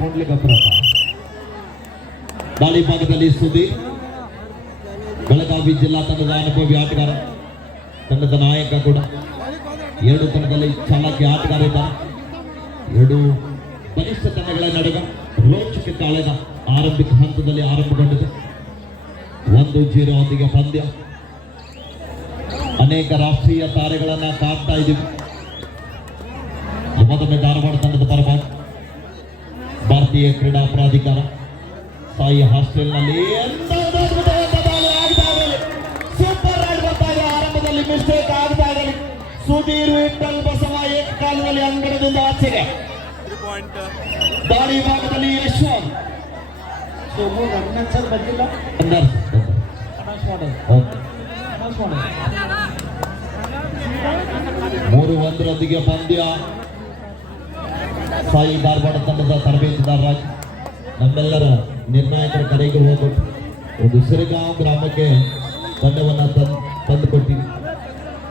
ಕೊಂಡ್ಲಿಗಬ್ಬರಪ್ಪ ದಾಳಿ ಭಾಗದಲ್ಲಿ ಸುದೀಪ್ ಬೆಳಗಾವಿ ಜಿಲ್ಲಾ ತಂಡದ ಅನುಭವಿ ಆಟಗಾರ, ತಂಡದ ನಾಯಕ ಕೂಡ. ಎರಡು ತಂಡದಲ್ಲಿ ಚಾಲಕಿ ಆಟಗಾರ ಇದ್ದಾರೆ. ಎರಡು ಬಲಿಷ್ಠ ತಂಡಗಳ ನಡುವೆ ರೋಚಕ ಕಾಲದ ಆರಂಭಿಕ ಹಂತದಲ್ಲಿ ಆರಂಭಗೊಂಡಿದೆ. ಒಂದು ಜೀರೋ ಹೊತ್ತಿಗೆ ಪಂದ್ಯ. ಅನೇಕ ರಾಷ್ಟ್ರೀಯ ತಾರೆಗಳನ್ನ ಕಾಡ್ತಾ ಇದ್ದೀವಿ. ಮೊದಲನೇ ಧಾರವಾಡ ತಂಡದ ಪರವಾಗಿ ಭಾರತೀಯ ಕ್ರೀಡಾ ಪ್ರಾಧಿಕಾರ ಸಾಯಿ ಹಾಸ್ಟೆಲ್ನಲ್ಲಿ. ಸೂಪರ್ ರೈಡ್ ಬರ್ತಾ ಇದೆ. ಆರಂಭದಲ್ಲಿ ಮಿಸ್ಟೇಕ್ ಆಗ್ತಾ ಇದೆ ಸುಧೀರ್ ವಿಠಲ್ ಬಸವ ಏಕಕಾಲದಲ್ಲಿ ಅಂಗಡದಿಂದ ಆಚೆಗೆ. ದಾಳಿ ಭಾಗದಲ್ಲಿ ಯಶವಂತ್ ಸೋಮು ರಂಗನಾಥ್ ಸರ್ ಬಂದಿಲ್ಲ? ಮೂರು ಒಂದರೊಂದಿಗೆ ಪಂದ್ಯ. ಸಾಯಿ ಧಾರವಾಡ ತಂಡದ ತರಬೇತಿದಾರ ನಮ್ಮೆಲ್ಲರ ನಿರ್ಣಾಯಕರ ಕರೆಗೆ ಹೋಗ್ಬಿಟ್ಟು ಒಂದು ಸಿರಿಗಾಂವ್ ಗ್ರಾಮಕ್ಕೆ ತಂಡವನ್ನು ತಂದು ತಂದುಕೊಟ್ಟಿ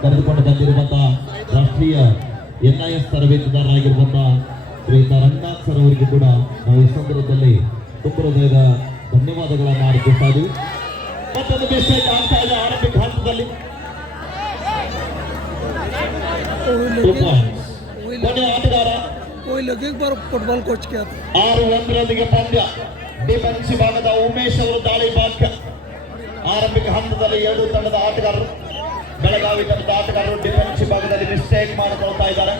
ಕರೆದುಕೊಂಡು ರಾಷ್ಟ್ರೀಯ ಎನ್ ಐ ಎಸ್ ತರಬೇತಿದಾರರಾಗಿರುವಂತಹ ಶ್ರೀಯುತ ರಂಗನಾಥ್ ಸರ್ ಅವರಿಗೆ ಕೂಡ ನಾವು ಈ ಸಂದರ್ಭದಲ್ಲಿ ತುಂಬ ಹೃದಯದ ಧನ್ಯವಾದಗಳನ್ನು ಅರ್ಪಿಸ್ತಾ ಇದ್ದೀವಿ. ಮತ್ತೊಂದು ಆರಂಭಿಕ ಹಂತದಲ್ಲಿ. ಇಲ್ಲಿ ಬಾರ್ ಫುಟ್ಬಾಲ್ ಕೋಚ್ಗೆ ಆರು ಒಂದರೊಂದಿಗೆ ಪಂದ್ಯ. ಡಿಫೆನ್ಸ್ ಭಾಗದ ಉಮೇಶ್ ಅವರು ದಾಳಿ ಭಾಗ್ಯ. ಆರಂಭಿಕ ಹಂತದಲ್ಲಿ ಎರಡು ತಂಡದ ಆಟಗಾರರು, ಬೆಳಗಾವಿ ತಂಡದ ಆಟಗಾರರು ಡಿಫೆನ್ಸ್ ಭಾಗದಲ್ಲಿ ಮಿಸ್ಟೇಕ್ ಮಾಡಿಕೊಳ್ತಾ ಇದ್ದಾರೆ.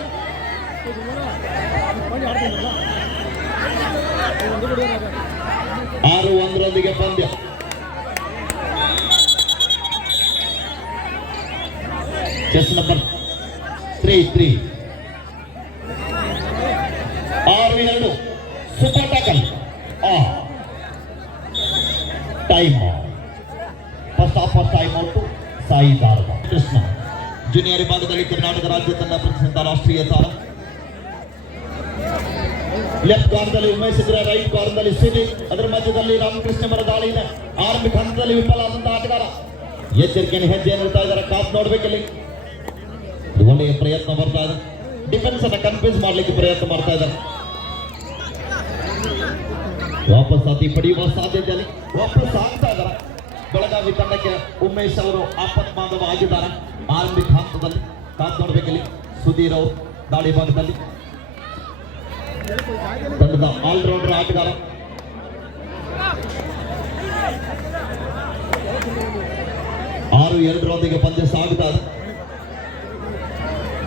ಆರು ಒಂದರೊಂದಿಗೆ ಪಂದ್ಯ. ಚೆಸ್ ನಂಬರ್ ತ್ರೀ ತ್ರೀ ಆರು ಎರಡು. ಸೂಪರ್ ಟ್ಯಾಕಲ್ ಆ. Time first of first time out Sai Krishna. Junior ವಿಭಾಗದಲ್ಲಿ ಕರ್ನಾಟಕ ರಾಜ್ಯ ತಂಡ ಪ್ರತಿನಿಧಿಸಿದ ರಾಷ್ಟ್ರೀಯ ತಾರ. ಲೆಫ್ಟ್ ಕಾರ್ನಲ್ಲಿ ಉಮೇಶ್ ಇದ್ರೆ ರೈಟ್ ಕಾರ್ನಲ್ಲಿ ಸುದೀಪ್ ಅದರ ಮಧ್ಯದಲ್ಲಿ ರಾಮಕೃಷ್ಣ ಮರ ದಾಳಿ ಇದೆ. ಆರಂಭಿಕ ಹಂತದಲ್ಲಿ ವಿಫಲ ಆದಂತಹ ಆಟಗಾರ. ಎಚ್ಚರಿಕೆಯನ್ನು ಹೆಜ್ಜೆ ನೋಡ್ತಾ ಇದ್ದಾರೆ. ಕಾಸ್ ನೋಡ್ಬೇಕಲ್ಲಿ ಒಳ್ಳೆಯ ಪ್ರಯತ್ನ ಬರ್ತಾ ಇದೆ ಡಿಫೆನ್ಸ್ ಅನ್ನ ಕನ್ಫ್ಯೂಸ್ ಮಾಡ್ಲಿಕ್ಕೆ ಪ್ರಯತ್ನ ಮಾಡ್ತಾ ಇದ್ದಾರೆ. ವಾಪಸ್ ಅತಿ ಪಡೆಯುವ ಸಾಧ್ಯತೆಯಲ್ಲಿ ವಾಪಸ್ ಆಗ್ತಾ ಇದ್ದಾರೆ. ಬೆಳಗಾವಿ ತಂಡಕ್ಕೆ ಉಮೇಶ್ ಅವರು ಆಪತ್ ಮಾಧವ ಆಗಿದ್ದಾರೆ. ಆರಂಭಿಕ ಹಂತದಲ್ಲಿ ಕಾತ್ ನೋಡ್ಬೇಕಲ್ಲಿ. ಸುಧೀರ್ ಅವರು ದಾಳಿ ಭಾಗದಲ್ಲಿ. ತಂಡದ ಆಲ್ರೌಂಡರ್ ಆಟಗಾರ ಆರು, ಎರಡರೊಂದಿಗೆ ಪಂದ್ಯ ಸಾಗುತ್ತಾರೆ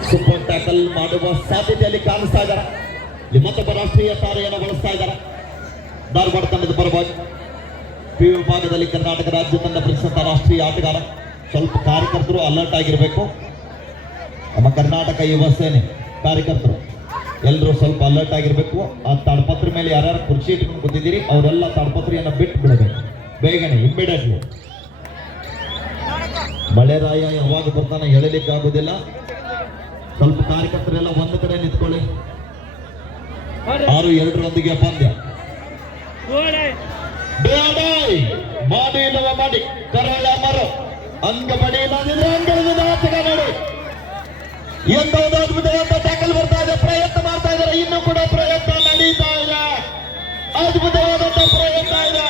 ಸೂಪರ್ ಟ್ಯಾಕಲ್ ಮಾಡುವ ಸಾಧ್ಯತೆಯಲ್ಲಿ ಕಾಣಿಸ್ತಾ ಇದ್ದಾರೆ. ಮತ್ತೊಬ್ಬ ರಾಷ್ಟ್ರೀಯ ತಾರೆಯನ್ನು ಬಳಸ್ತಾ ಇದ್ದಾರೆ. ಧಾರವಾಡ ತಂಡದ ಪರವಾಗಿ ಪಿ ವಿಭಾಗದಲ್ಲಿ ಕರ್ನಾಟಕ ರಾಜ್ಯ ತಂಡ ಪ್ರತಿಷ್ಠಿತ ರಾಷ್ಟ್ರೀಯ ಆಟಗಾರ. ಸ್ವಲ್ಪ ಕಾರ್ಯಕರ್ತರು ಅಲರ್ಟ್ ಆಗಿರಬೇಕು. ನಮ್ಮ ಕರ್ನಾಟಕ ಯುವ ಸೇನೆ ಕಾರ್ಯಕರ್ತರು. ಎಲ್ಲರೂ ಸ್ವಲ್ಪ ಅಲರ್ಟ್ ಆಗಿರಬೇಕು. ಆ ತಾಡಪತ್ರ ಮೇಲೆ ಯಾರ್ಯಾರು ಕುರ್ಚಿ ಇಟ್ಕೊಂಡು ಕೂತಿದ್ದೀರಿ, ಅವರೆಲ್ಲ ತಾಡ್ಪತ್ರೆಯನ್ನು ಬಿಟ್ಟು ಬಿಡಬೇಕು. ಬೇಗನೆ ಇಮ್ಮಿಡಿಯೇಟ್ಲಿ ಮಳೆರಾಯ ಯಾವಾಗ ಬರ್ತಾನೆ ಹೇಳಲಿಕ್ಕೆ ಆಗುದಿಲ್ಲ. ಸ್ವಲ್ಪ ಕಾರ್ಯಕರ್ತರೆಲ್ಲ ಒಂದು ಕಡೆ ನಿಂತ್ಕೊಳ್ಳಿ. ಆರು, ಎರಡರೊಂದಿಗೆ ಪಂದ್ಯ. ಬೇಡಾಯ್. ಮಾಡಿ ಮಾಡಿ. ಕರಳ ಮರು. ಅಂಗ ಬಡಿ ಇಲ್ಲದಿದ್ರೆ ಅಂಗಳದಿಂದ ಆಚೆಗೆ ನೋಡಿ. ಎಂತ ಅದ್ಭುತವಾದ ಟ್ಯಾಕಲ್ ಬರ್ತಾ ಇದೆ. ಪ್ರಯತ್ನ ಮಾಡ್ತಾ ಇದ್ದಾರೆ. ಇನ್ನು ಕೂಡ ಪ್ರಯತ್ನ ನಡೀತಾ ಇದೆ. ಅದ್ಭುತವಾದಂತ ಪ್ರಯತ್ನ ಇದೆ.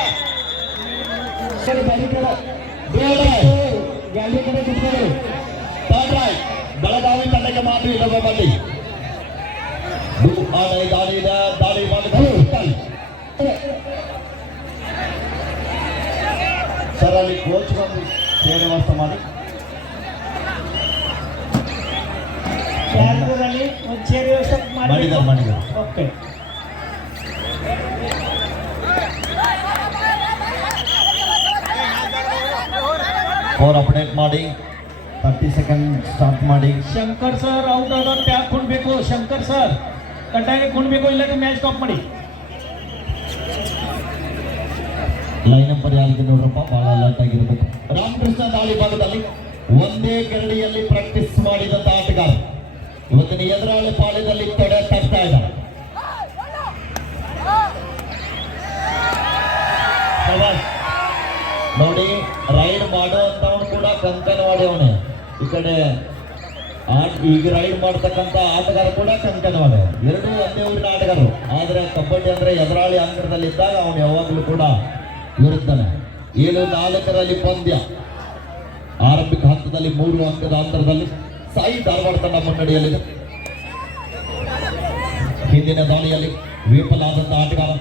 ಬೆಳಗಾವಿ ತಂಡಕ್ಕೆ ಮಾತ್ರ ಇಲ್ಲವ ಬನ್ನಿ. ದಾಳಿ ಇದೆ ದಾಳಿ ಮಾಡಿ ಸರ್ ಅಲ್ಲಿ ಕೋಚ್ ಬಂದು ಸೇವೆ ವ್ಯವಸ್ಥೆ ಮಾಡಿ ಗ್ಯಾಲರಿದಲ್ಲಿ ಒಂದು ಚೇರ್ ವ್ಯವಸ್ಥೆ ಮಾಡಿದ್ದಾರೆ, ಮಾಡಿದ್ದಾರೆ. ಓಕೆ ಅವ್ರು ಅಪ್ಡೇಟ್ ಮಾಡಿ ತರ್ಟಿ ಸೆಕೆಂಡ್ ಸ್ಟಾರ್ಟ್ ಮಾಡಿ ಶಂಕರ್ ಸರ್ ಔಟ್ ಆದವ್ರು ಟ್ಯಾಪ್ ಕುಣ್ಬೇಕು ಶಂಕರ್ ಸರ್ ಕಡ್ಡಾಯ ಕುಣ್ಬೇಕು ಇಲ್ಲದ್ರೆ ಮ್ಯಾಚ್ ಸ್ಟಾಪ್ ಮಾಡಿ ಲೈನ್ ನಂಬರ್ ಯಾರಿಗೆ ನೋಡ್ರಪ್ಪ? ಬಹಳ ಅಲರ್ಟ್ ಆಗಿರ್ಬೇಕು. ರಾಮಕೃಷ್ಣ ದಾಳಿ ಭಾಗದಲ್ಲಿ ಒಂದೇ ಗರಡಿಯಲ್ಲಿ ಪ್ರಾಕ್ಟೀಸ್ ಮಾಡಿದಂತ ಆಟಗಾರ ಇವತ್ತಿನ ಎದುರಾಳಿ ಪಾಳ್ಯದಲ್ಲಿ ತೊಡೆ ತಗ್ತಾ ಇದ್ದಾರೆ. ನೋಡಿ ರೈಡ್ ಮಾಡೋ ಅಂತವನು ಕೂಡ ಕಂಕನವಾಡಿ ಅವನೇ ಈ ಕಡೆ ಈಗ ರೈಡ್ ಮಾಡ್ತಕ್ಕಂತ ಆಟಗಾರ ಕೂಡ ಕಂಕನವಾಡ. ಎರಡೂ ಒಂದೇ ಊರಿನ ಆಟಗಾರರು. ಆದ್ರೆ ಕಬಡ್ಡಿ ಅಂದ್ರೆ ಎದುರಾಳಿ ಅಂಕಣದಲ್ಲಿ ಇದ್ದಾಗ ಅವನು ಯಾವಾಗಲೂ ಕೂಡ ಇರುತ್ತಾನೆ ಏಳು ನಾಲ್ಕರಲ್ಲಿ ಪಂದ್ಯ. ಆರಂಭಿಕ ಹಂತದಲ್ಲಿ ಮೂರು ಅಂಕದ ಅಂತರದಲ್ಲಿ ಸಾಯಿ ಧಾರವಾಡ ತಂಡ ಮುನ್ನಡೆಯಲ್ಲಿದೆ. ಹಿಂದಿನ ದಾಳಿಯಲ್ಲಿ ವಿಫಲಾದಂತಹ ಆಟಗಾರ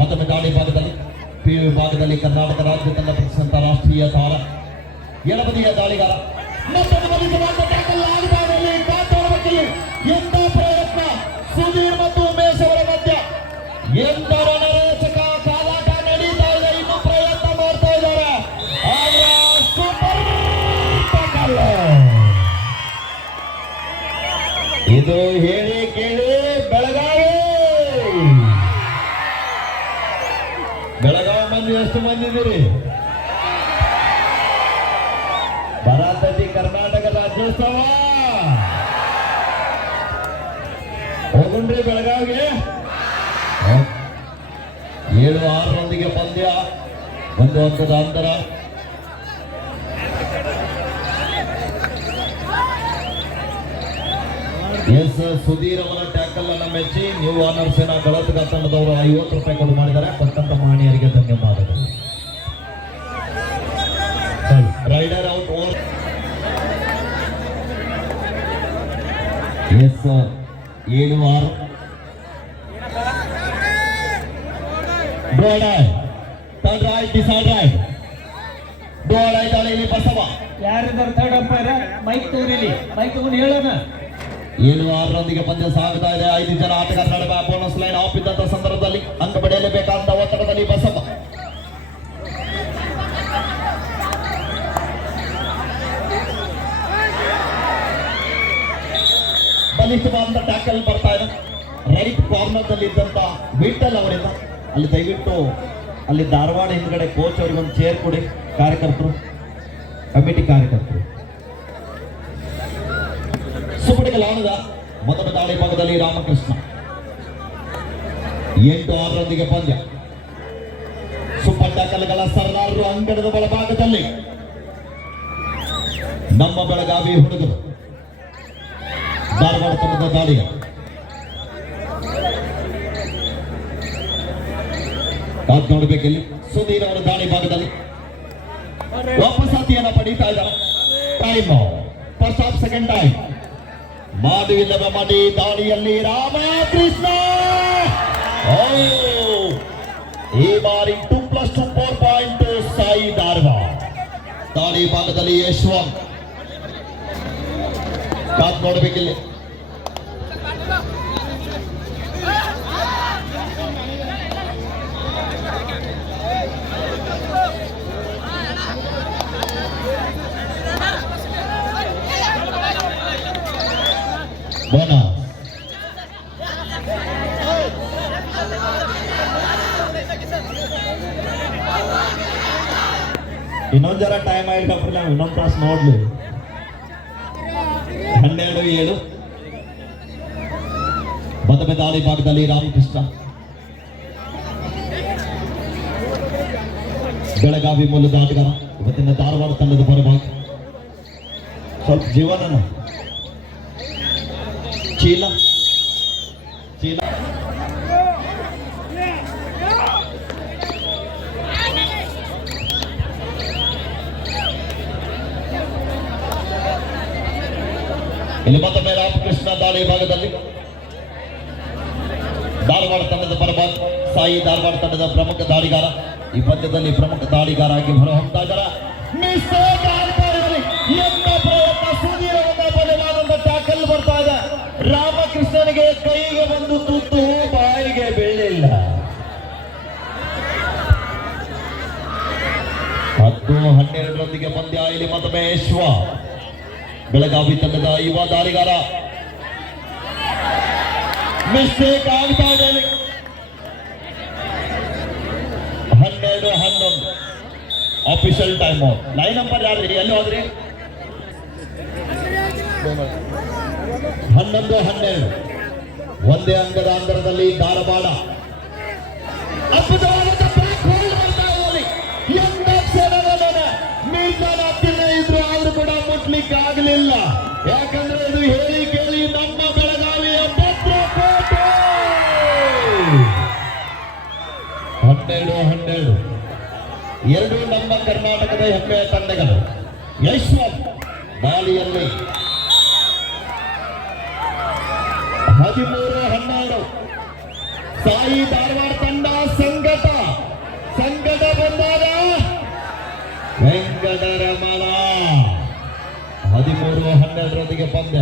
ಮತ್ತೊಮ್ಮೆ ದಾಳಿ ಭಾಗದಲ್ಲಿ ಪಿ ವಿಭಾಗದಲ್ಲಿ ಕರ್ನಾಟಕ ರಾಜ್ಯ ತಂಡ ಪ್ರತಿಷ್ಠಿತ ರಾಷ್ಟ್ರೀಯ ತಾರ. ಎಡಬದಿಯ ದಾಳಿಗಾರ ಇದು ಹೇಳಿ ಕೇಳಿ, ಬೆಳಗಾವಿ! ಬೆಳಗಾವಿ ಮಂದಿ ಎಷ್ಟು ಮಂದಿ ಇದೀರಿ ಬರಾತತಿ ಕರ್ನಾಟಕ ರಾಜ್ಯೋತ್ಸವ! ಹೋಗುಣ್ರಿ ಬೆಳಗಾವಿಗೆ. ಏಳು ಆರರೊಂದಿಗೆ ಪಂದ್ಯ, ಒಂದು ಅಂಕದ ಅಂತರ. ಎಸ್ ಸುಧೀರ್ ಅವರ ಟ್ಯಾಕಲ್ ಅನ್ನ ಮೆಚ್ಚಿ ನ್ಯೂ ಆನರ್ ಸೇನಾ ಗಲತ್ ತಂಡದವರು ಐವತ್ತು ರೂಪಾಯಿ ಕೊಡು ಮಾಡಿದ್ದಾರೆ. ಕೊಟ್ಟಂತ ಮಾಣಿಯರಿಗೆ ಧನ್ಯವಾದಗಳು. ರೈಡರ್ ಔಟ್ ಓವರ್ ಎಸ್ ಏಳು ಆರು. ಗೋಡಾಯ್ ಟರ್ನ್ ರೈಟ್ ಡಿಸೈಡ್ ರೈಟ್ ಗೋಡಾಯ್ ದಾಳಿಯಲ್ಲಿ ಬಸವ. ಯಾರಿದ್ದಾರೆ? ಥರ್ಡ್ ಅಂಪೈರ್ ಮೈಕ್ ತಗೊಂಡಿಲ್ಲಿ. ಮೈಕ್ ತಗೊಂಡು ಹೇಳೋಣ. ಏಳು ಆರರೊಂದಿಗೆ ಪಂದ್ಯ ಸಾಗುತ್ತಾ ಇದೆ. ಐದು ಜನ ಆಟಗಾರ ನಡುವೆ ಬೋನಸ್ ಲೈನ್ ಆಫ್ ಇದ್ದಂತ ಸಂದರ್ಭದಲ್ಲಿ ಅಂಕ ಪಡೆಯಲೇಬೇಕಾದಂತ ಒತ್ತಡದಲ್ಲಿ ಬಸಪ್ಪ. ಬಲಿಷ್ಠವಾದ ಟ್ಯಾಕಲ್ ಬರ್ತಾ ಇದೆ. ರೈಟ್ ಕಾರ್ನರ್ ದಲ್ಲಿ ಇದ್ದಂತ ವಿಠಲ್ ಅವರಿಂದ. ಅಲ್ಲಿ ದಯವಿಟ್ಟು ಅಲ್ಲಿ ಧಾರವಾಡ ಹಿಂದ್ಗಡೆ ಕೋಚ್ ಅವರಿಗೆ ಒಂದು ಚೇರ್ ಕೊಡಿ. ಕಾರ್ಯಕರ್ತರು. ಕಮಿಟಿ ಕಾರ್ಯಕರ್ತರು. ಮೊದಲ ರಾಮಕೃಷ್ಣ. ಎಂಟು ಆರರೊಂದಿಗೆ ಪಂದ್ಯ. ಸೂಪರ್ ಟ್ಯಾಕಲ್ಗಳ ಸರ್ದಾರರು ಅಂಗಡದ ಒಳಭಾಗದಲ್ಲಿ ನಮ್ಮ ಬೆಳಗಾವಿ ಹುಡುಗರು. ಧಾರವಾಡ ತಂಡದ ದಾಳಿಯ. ಕಾದ್ ನೋಡ್ಬೇಕಿಲ್ಲಿ ಸುಧೀರ್ ಅವರ ದಾಳಿ ಭಾಗದಲ್ಲಿ. ವಾಪಸಾತಿಯನ್ನ ಪಡೀತಾ ಇದ್ದಾರೆ. Time first half second time ಮಾಡುವಿಲ್ಲದ ಮಡಿ ದಾಳಿಯಲ್ಲಿ ರಾಮಕೃಷ್ಣ. ಓ ಈ ಬಾರಿ two plus two four point Sai Dharwad. ದಾಳಿ ಭಾಗದಲ್ಲಿ ಯಶವಂತ್. ಕಾತ್ ನೋಡ್ಬೇಕಿಲ್ಲಿ. ಬೋನಸ್ ಇನ್ನೊಂದ್ ಜರ ಟೈಮ್ ಆಗಿಲ್ಲಪ್ಪ ನಾವು ಇನ್ನೊಂದು ತಾಸು ನೋಡ್ಲಿ. ಹನ್ನೆರಡು ಏಳು. ಮತ್ತೊಮ್ಮೆ ದಾಳಿ ಭಾಗದಲ್ಲಿ ರಾಮಕೃಷ್ಣ. ಬೆಳಗಾವಿ ಮೂಲದ ಆಟಗಾರ, ಇವತ್ತಿನ ಧಾರವಾಡ ತಂಡದ ಪರವಾಗಿ. ಸ್ವಲ್ಪ ಜೀವನನ ಚೀಲ ಚೀಲ ಇಲ್ಲಿ ಮತ್ತೊಮ್ಮೆ ರಾಮಕೃಷ್ಣ ದಾಳಿ ಭಾಗದಲ್ಲಿ ಧಾರವಾಡ ತಂಡದ ಪರವಾಗಿ ಸಾಯಿ ಧಾರವಾಡ ತಂಡದ ಪ್ರಮುಖ ದಾಳಿಗಾರ. ಈ ಪದ್ಯದಲ್ಲಿ ಪ್ರಮುಖ ದಾಳಿಗಾರ ಆಗಿ ಹೊರಹೊಮ್ತಾ ಹನ್ನೆರಡರೊಂದಿಗೆ ಪಂದ್ಯ ಇಲ್ಲಿ ಮತಮೇಶ್ವ ಬೆಳಗಾವಿ ತಂಡದ ಯುವ ದಾರಿಗಾರ. ಮಿಸ್ಟೇಕ್ ಆಗ್ತಾ ಇದೆ. ಹನ್ನೆರಡು ಹನ್ನೊಂದು. ಆಫೀಷಿಯಲ್ ಟೈಮ್ ಲೈನ್ ನಂಬರ್ ಯಾರು? ಎಲ್ಲಿ ಹೋದ್ರಿ? ಹನ್ನೊಂದು ಹನ್ನೆರಡು. ಒಂದೇ ಅಂಗದ ಅಂತರದಲ್ಲಿ ಧಾರವಾಡ. ಆಗ್ಲಿಲ್ಲ. ಯಾಕಂದ್ರೆ ಇದು ಹೇಳಿ ಕೇಳಿ ನಮ್ಮ ಬೆಳಗಾವಿಯ ಭದ್ರಕೋಟೆ! ಹನ್ನೆರಡು ಹನ್ನೆರಡು. ಎರಡು ನಮ್ಮ ಕರ್ನಾಟಕದ ಹೆಮ್ಮೆಯ ತಂಡಗಳು. ಯಶ್ವಂತ್ ಬಾಲಿಯಲ್ಲಿ ಹದಿಮೂರು, ಹನ್ನೆರಡು. ಸಾಯಿ ಧಾರವಾಡ ತಂಡ ಹದಿಮೂರು ಹನ್ನೆರಡರೊಂದಿಗೆ ಪಂದ್ಯ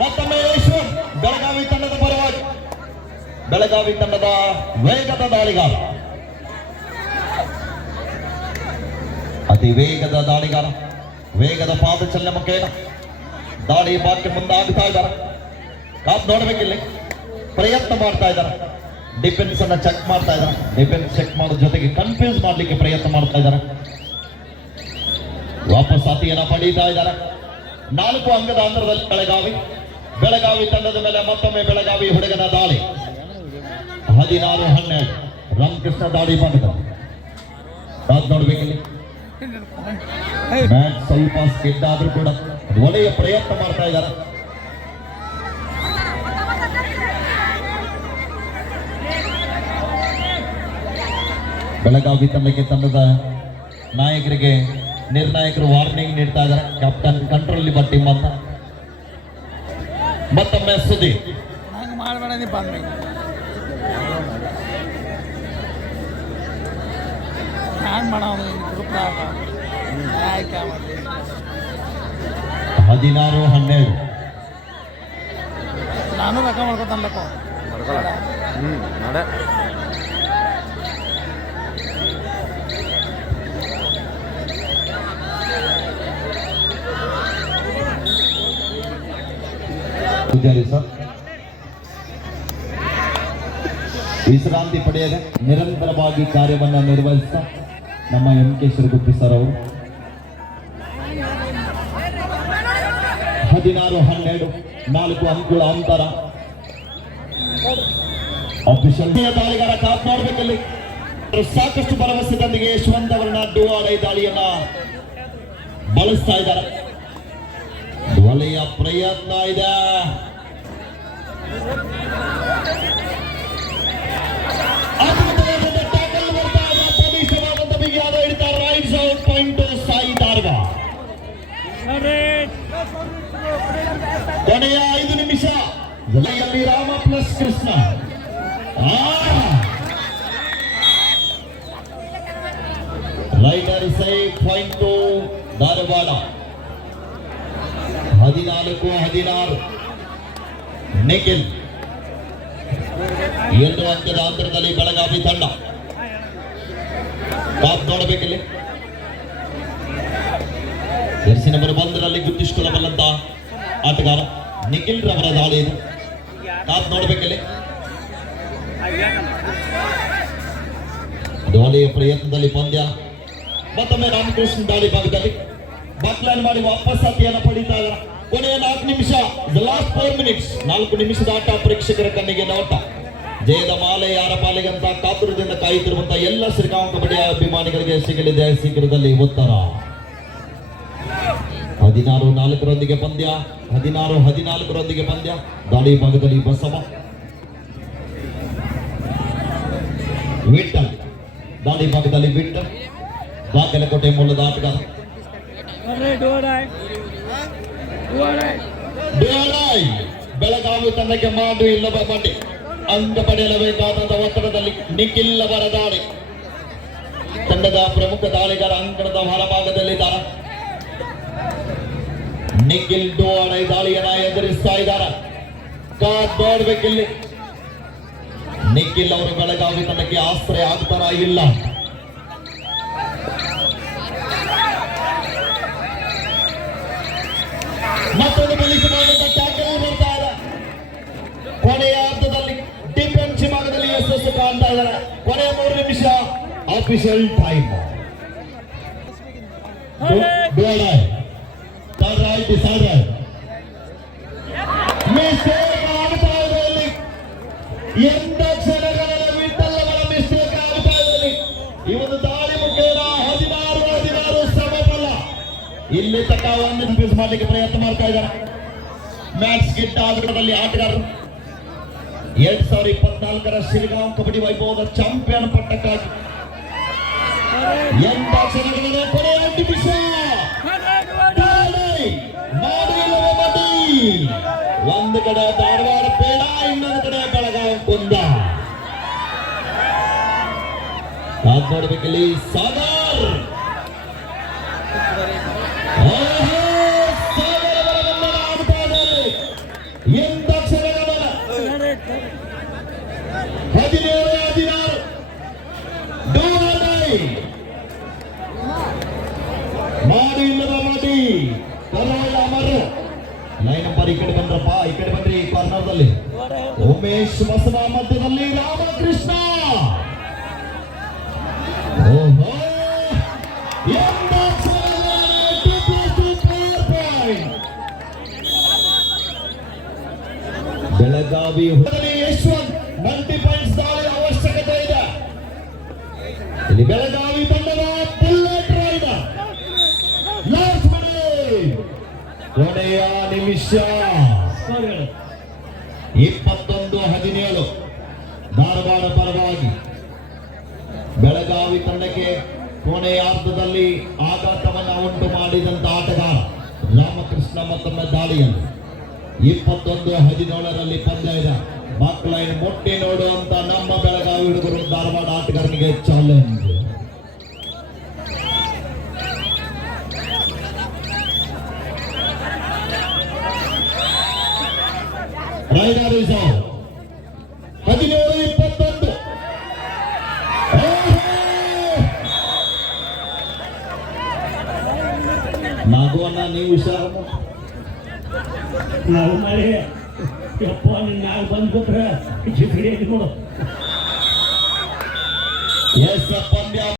ಮತ್ತೊಮ್ಮೆ ಯಶ್ವಂತ್ ಬೆಳಗಾವಿ ತಂಡದ ಪರವಾಗಿ ಬೆಳಗಾವಿ ತಂಡದ ವೇಗದ ದಾಳಿಗಾರ ಅತಿ ವೇಗದ ದಾಳಿಗಾರ ವೇಗದ ಪಾದಚಲನೆ ಮುಖೇನ ದಾಳಿ ಬಾಕಿ ಮುಂದಾಗ್ತಾ ಇದ್ದಾರೆ ಕಾಪ್ ನೋಡ್ಬೇಕಿಲ್ಲಿ ಪ್ರಯತ್ನ ಮಾಡ್ತಾ ಇದ್ದಾರೆ ಡಿಫೆನ್ಸ್ ಅನ್ನ ಚೆಕ್ ಮಾಡ್ತಾ ಇದ್ದಾರೆ ಡಿಫೆನ್ಸ್ ಚೆಕ್ ಮಾಡೋ ಜೊತೆಗೆ ಕನ್ಫ್ಯೂಸ್ ಮಾಡ್ಲಿಕ್ಕೆ ಪ್ರಯತ್ನ ಮಾಡ್ತಾ ಇದ್ದಾರೆ ವಾಪಸ್ ಅತಿಯನ್ನ ಪಡೀತಾ ಇದ್ದಾರೆ ನಾಲ್ಕು ಅಂಗದ ಅಂತರದಲ್ಲಿ ಬೆಳಗಾವಿ. ಬೆಳಗಾವಿ ತಂಡದ ಮೇಲೆ ಮತ್ತೊಮ್ಮೆ ಬೆಳಗಾವಿ ಹುಡುಗನ ದಾಳಿ. ಹದಿನಾರು ಹನ್ನೆರಡು. ರಾಮಕೃಷ್ಣ ದಾಳಿ ಕಾದ್ ನೋಡ್ಬೇಕಿಲ್ಲಿ ಸ್ವಲ್ಪ ಸ್ಕಿಡ್ ಆದ್ರೂ ಕೂಡ ಒಳ್ಳೆಯ ಪ್ರಯತ್ನ ಮಾಡ್ತಾ ಇದ್ದಾರೆ ಬೆಳಗಾವಿ ತಂಡಕ್ಕೆ ತಂಡದ ನಾಯಕರಿಗೆ ನಿರ್ಣಾಯಕರು ವಾರ್ನಿಂಗ್ ನೀಡ್ತಾ ಇದ್ದಾರೆ. ಕ್ಯಾಪ್ಟನ್ ಕಂಟ್ರೋಲ್ ಬಟ್ ಟೀಮ್ ಅಂತ. ಮತ್ತೊಮ್ಮೆ ಸುದ್ದಿ ಹಂಗೆ ಮಾಡಬೇಡ ನೀ ಬಂದ್ಬೇಕು ಹ್ಯಾಂಗ್ ಮಾಡೋನು ವಿಶ್ರಾಂತಿ ಪಡೆಯದೆ ನಿರಂತರವಾಗಿ ಕಾರ್ಯವನ್ನು ನಿರ್ವಹಿಸ್ತಾ ನಮ್ಮ ಎಂ ಕೆ ಶಿರಗುಪ್ಪಿ ಸರ್ ಅವರು. ಹದಿನಾರು, ಹನ್ನೆರಡು, ನಾಲ್ಕು ಅಂಕುಳ ಅಂತರ. ದಾಳಿಗಾರ ಕಾಪ್ ಮಾಡಬೇಕಲ್ಲಿ. ಸಾಕಷ್ಟು ಭರವಸೆದೊಂದಿಗೆ ಯಶವಂತ್ ಅವರನ್ನ ಡುವಾಡೈ ದಾಳಿಯನ್ನ ಬಳಸ್ತಾ ಇದ್ದಾರೆ. ಒಳ್ಳೆಯ ಪ್ರಯತ್ನ ಇದೆ ಅದ್ಭುತವಾದ tackle ಬರ್ತಾ ಇದೆ. ಪೊಲೀಸರಾದಂಥ ಬಿಗಿಯಾದ ಹಿಡಿತ ರೈಟ್ ಸೈಡ್ ಪಾಯಿಂಟ್ ಸಾಯಿ ದಾರ್ಗ ಕೊನೆಯ ಐದು ನಿಮಿಷ ಜೊತೆಯಲ್ಲಿ Rama plus Krishna raider side point Dharwad ಹದಿನಾಲ್ಕು ಹದಿನಾರು. ನಿಖಿಲ್. ಎರಡು ಅಂಕದ ಅಂತರದಲ್ಲಿ ಬೆಳಗಾವಿ ತಂಡ. ಕಾಪ್ ನೋಡಬೇಕಿಲ್ಲಿ ಜರ್ಸಿ ನಂಬರ್ ಒಂದರಲ್ಲಿ ಗುರುತಿಸಿಕೊಳ್ಳಬಲ್ಲಂತ ಆಟಗಾರ ನಿಖಿಲ್ ರವರ ದಾಳಿ ಇದು. ಕಾಪ್ ನೋಡಬೇಕಿಲ್ಲಿ ದಾಳಿಯ ಪ್ರಯತ್ನದಲ್ಲಿ ಪಂದ್ಯ. ಮತ್ತೊಮ್ಮೆ ರಾಮಕೃಷ್ಣ ದಾಳಿ ಭಾಗದಲ್ಲಿ. ಬಟ್ಲನ್ ಮಾಡಿ ವಾಪಸ್ ಅತಿಯನ್ನು ಪಡೀತಾ ಇದ್ದಾರೆ. ಕೊನೆಯ ನಾಲ್ಕು ನಿಮಿಷ ಲಾಸ್ಟ್ ಫೋರ್ ಮಿನಿಟ್ಸ್ ನಾಲ್ಕು ನಿಮಿಷದ ಆಟ ಪ್ರೇಕ್ಷಕರ ಕಣ್ಣಿಗೆ ನೋಟ. ಜಯದ ಮಾಲೆ ಯಾರ ಪಾಲಿಗಂತ ಕಾತುರದಿಂದ ಕಾಯುತ್ತಿರುವಂತಹ ಎಲ್ಲ ಶ್ರೀಕಾಂತ ಕಬಡ್ಡಿಯ ಅಭಿಮಾನಿಗಳಿಗೆ ಸಿಗಲಿದೆ ಶೀಘ್ರದಲ್ಲಿ ಉತ್ತರ. ಹದಿನಾರು ನಾಲ್ಕರೊಂದಿಗೆ ಪಂದ್ಯ, ಹದಿನಾರು ಹದಿನಾಲ್ಕರೊಂದಿಗೆ ಪಂದ್ಯ. ದಾಳಿ ಭಾಗದಲ್ಲಿ ಬಸವ. ವಿಟ್ಟ ದಾಳಿ ಭಾಗದಲ್ಲಿ ವಿಠಲ್. ಬಾಗಲಕೋಟೆ ಮೂಲದ ಆಟಗಾರ. ಬೇಳಾಯ್ ಬೆಳಗಾವಿ ತಂಡಕ್ಕೆ ಮಾಡು ಇಲ್ಲವ ಪಡೆ ಅಂಕ ಪಡೆಯಲಬೇಕಾದಂತಹ ಒತ್ತಡದಲ್ಲಿ ನಿಖಿಲ್ಲವರ ದಾಳಿ. ತಂಡದ ಪ್ರಮುಖ ದಾಳಿಗಾರ ಅಂಕಣದ ಹೊರಭಾಗದಲ್ಲಿದ್ದಾರೆ. ನಿಖಿಲ್ ಡೋಳೈ ದಾಳಿಯನ್ನ ಎದುರಿಸ್ತಾ ಇದ್ದಾರೆ. ಕಾದ್ ನಿಖಿಲ್ ಅವರು ಬೆಳಗಾವಿ ತಂಡಕ್ಕೆ ಆಶ್ರಯ ಆಗ್ತಾರ ಇಲ್ಲ? ಮತ್ತೊಂದು ಬಲಿಷ್ಠವಾದಂತ ಟ್ಯಾಕಲ್ ಬರ್ತಾ ಇದೆ. ಕೊನೆಯ ಹಂತದಲ್ಲಿ ಡಿಫೆನ್ಸ್ ಭಾಗದಲ್ಲಿ ಯಶಸ್ಸು ಕಾಣ್ತಾ ಇದ್ದಾರೆ. ಕೊನೆಯ ಮೂರು ನಿಮಿಷ ಆಫೀಸಿಯಲ್ ಟೈಮ್ ಮಿಸ್ಟೇಕ್ ಮಾಡ್ಲಿಕ್ಕೆ ಪ್ರಯತ್ನ ಮಾಡ್ತಾ ಇದ್ದಾರೆ. ಮ್ಯಾಚ್ ಗಿಟ್ಟ ಆಟದಲ್ಲಿ ಆಟಗಾರರು. ಎರಡ್ ಸಾವಿರದ ಇಪ್ಪತ್ನಾಲ್ಕರ ಶಿಲ್ಗಾಂವ್ ಕಬಡ್ಡಿ ವೈಭವದ ಚಾಂಪಿಯನ್ ಪಟ್ಟಕ್ಕಾಗಿ. ಒಂದು ಕಡೆ ಧಾರವಾಡ ಪೇಡ, ಇನ್ನೊಂದು ಕಡೆ ಬೆಳಗಾವಿ ಕುಂದ. ನೋಡ್ಬೇಕಲ್ಲಿ Sagar. E Yashwant ninety points ದಾಳಿ ಅವಶ್ಯಕತೆ ಇದೆ ಇಲ್ಲಿ ಬೆಳಗಾವಿ ತಂಡದ ಬುಲೆಟ್ ರೈಡರ್ ಕೊನೆಯ ನಿಮಿಷ ಇಪ್ಪತ್ತೊಂದು ಹದಿನೇಳು ಧಾರವಾಡ ಪರವಾಗಿ ಬೆಳಗಾವಿ ತಂಡಕ್ಕೆ ಕೊನೆಯಾರ್ಧದಲ್ಲಿ ಆಘಾತವನ್ನು ಉಂಟು ಮಾಡಿದಂತ ಆಟಗಾರ ರಾಮಕೃಷ್ಣ ಮತ್ತೊಮ್ಮೆ ದಾಳಿಯನ್ನು ಇಪ್ಪತ್ತೊಂದು ಹದಿನೇಳರಲ್ಲಿ ಪಂದ್ಯ ಇದೆ. ಮಕ್ಕಳ ಮೊಟ್ಟೆ ನೋಡುವಂತ ನಮ್ಮ ಬೆಳಗಾವಿ ಹುಡುಗರು ಧಾರವಾಡ ಆಟಗಾರನಿಗೆ ಚಾಲೆಂಜ್